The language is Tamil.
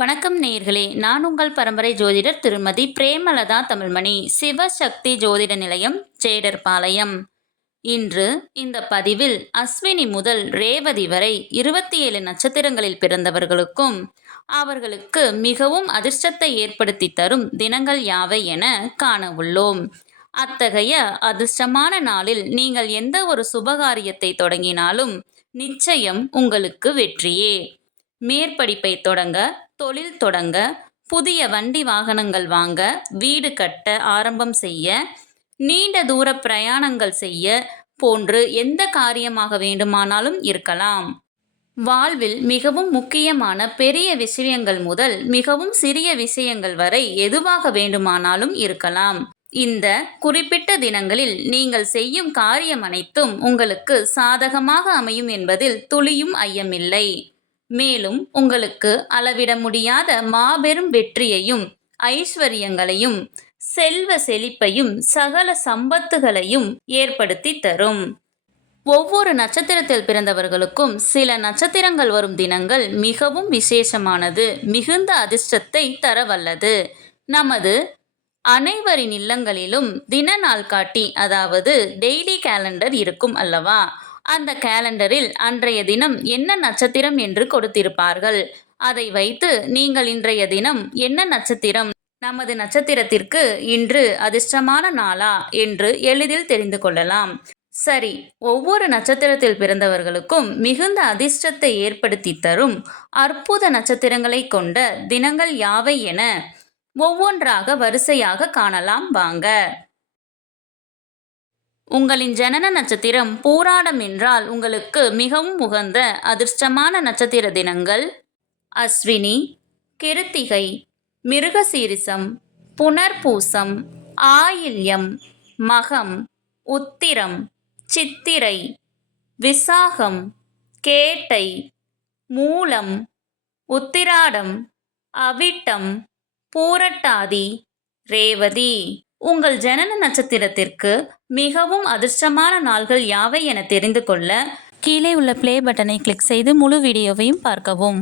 வணக்கம் நேயர்களே, நான் உங்கள் பரம்பரை ஜோதிடர் திருமதி பிரேமலதா தமிழ்மணி, சிவசக்தி ஜோதிட நிலையம், ஜேடர்பாளையம். இன்று இந்த பதிவில் அஸ்வினி முதல் ரேவதி வரை 27 நட்சத்திரங்களில் பிறந்தவர்களுக்கும் அவர்களுக்கு மிகவும் அதிர்ஷ்டத்தை ஏற்படுத்தி தரும் தினங்கள் யாவை என காண உள்ளோம். அத்தகைய அதிர்ஷ்டமான நாளில் நீங்கள் எந்த ஒரு சுபகாரியத்தை தொடங்கினாலும் நிச்சயம் உங்களுக்கு வெற்றியே. மேற்படிப்பை தொடங்க, தொழில் தொடங்க, புதிய வண்டி வாகனங்கள் வாங்க, வீடு கட்ட ஆரம்பம் செய்ய, நீண்ட தூர பிரயாணங்கள் செய்ய போன்று எந்த காரியமாக வேண்டுமானாலும் இருக்கலாம். வாழ்வில் மிகவும் முக்கியமான பெரிய விஷயங்கள் முதல் மிகவும் சிறிய விஷயங்கள் வரை எதுவாக வேண்டுமானாலும் இருக்கலாம். இந்த குறிப்பிட்ட தினங்களில் நீங்கள் செய்யும் காரியம் அனைத்தும் உங்களுக்கு சாதகமாக அமையும் என்பதில் துளியும் ஐயமில்லை. மேலும் உங்களுக்கு அளவிட முடியாத மாபெரும் வெற்றியையும் ஐஸ்வர்யங்களையும் செல்வ செழிப்பையும் சகல சம்பத்துகளையும் ஏற்படுத்தி தரும். ஒவ்வொரு நட்சத்திரத்தில் பிறந்தவர்களுக்கும் சில நட்சத்திரங்கள் வரும் தினங்கள் மிகவும் விசேஷமானது, மிகுந்த அதிர்ஷ்டத்தை தரவல்லது. நமது அனைவரின் இல்லங்களிலும் தின நாள் காட்டி, அதாவது டெய்லி கேலண்டர் இருக்கும் அல்லவா? அந்த கேலண்டரில் அன்றைய தினம் என்ன நட்சத்திரம் என்று கொடுத்திருப்பார்கள். அதை வைத்து நீங்கள் இன்றைய தினம் என்ன நட்சத்திரம், நமது நட்சத்திரத்திற்கு இன்று அதிர்ஷ்டமான நாளா என்று எளிதில் தெரிந்து கொள்ளலாம். சரி, ஒவ்வொரு நட்சத்திரத்தில் பிறந்தவர்களுக்கும் மிகுந்த அதிர்ஷ்டத்தை ஏற்படுத்தி தரும் அற்புத நட்சத்திரங்களை கொண்ட தினங்கள் யாவை என ஒவ்வொன்றாக வரிசையாக காணலாம் வாங்க. உங்களின் ஜனன நட்சத்திரம் பூராடம் என்றால் உங்களுக்கு மிகவும் உகந்த அதிர்ஷ்டமான நட்சத்திர தினங்கள் அஸ்வினி, கிருத்திகை, மிருகசீரிசம், புனர்பூசம், ஆயில்யம், மகம், உத்திரம், சித்திரை, விசாகம், கேட்டை, மூலம், உத்திராடம், அவிட்டம், பூரட்டாதி, ரேவதி. உங்கள் ஜனன நட்சத்திரத்திற்கு மிகவும் அதிர்ஷ்டமான நாள்கள் யாவை என தெரிந்து கொள்ள கீழே உள்ள ப்ளே பட்டனை கிளிக் செய்து முழு வீடியோவையும் பார்க்கவும்.